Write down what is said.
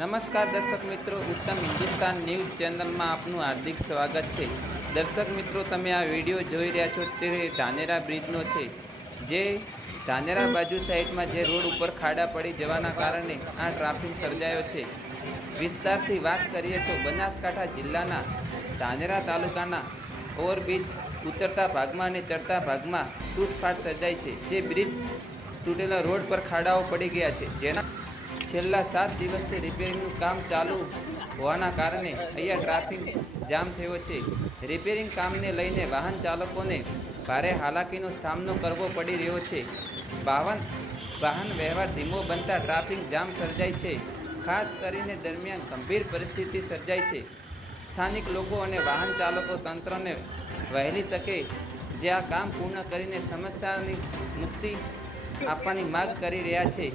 નમસ્કાર દર્શક મિત્રો, ઉત્તમ હિન્દુસ્તાન ન્યૂઝ ચેનલમાં આપનું હાર્દિક સ્વાગત છે. દર્શક મિત્રો, તમે આ વીડિયો જોઈ રહ્યા છો, તે ધાનેરા બ્રિજનો છે. જે ધાનેરા બાજુ સાઈડમાં જે રોડ ઉપર ખાડા પડી જવાના કારણે આ ટ્રાફિક સર્જાયો છે. વિસ્તારથી વાત કરીએ તો બનાસકાંઠા જિલ્લાના ધાનેરા તાલુકાના ઓવરબ્રિજ ઉતરતા ભાગમાં અને ચડતા ભાગમાં તૂટફાટ સર્જાઈ છે. જે બ્રિજ તૂટેલા રોડ પર ખાડાઓ પડી ગયા છે. જેના છેલ્લા સાત દિવસથી રિપેરિંગનું કામ ચાલુ હોવાના કારણે અહીંયા ટ્રાફિક જામ થયો છે. રિપેરિંગ કામને લઈને વાહન ચાલકોને ભારે હાલાકીનો સામનો કરવો પડી રહ્યો છે. વાહન વાહન વ્યવહાર ધીમો બનતા ટ્રાફિક જામ સર્જાય છે. ખાસ કરીને દરમિયાન ગંભીર પરિસ્થિતિ સર્જાય છે. સ્થાનિક લોકો અને વાહન ચાલકો તંત્રને વહેલી તકે જે આ કામ પૂર્ણ કરીને સમસ્યાની મુક્તિ આપવાની માગ કરી રહ્યા છે.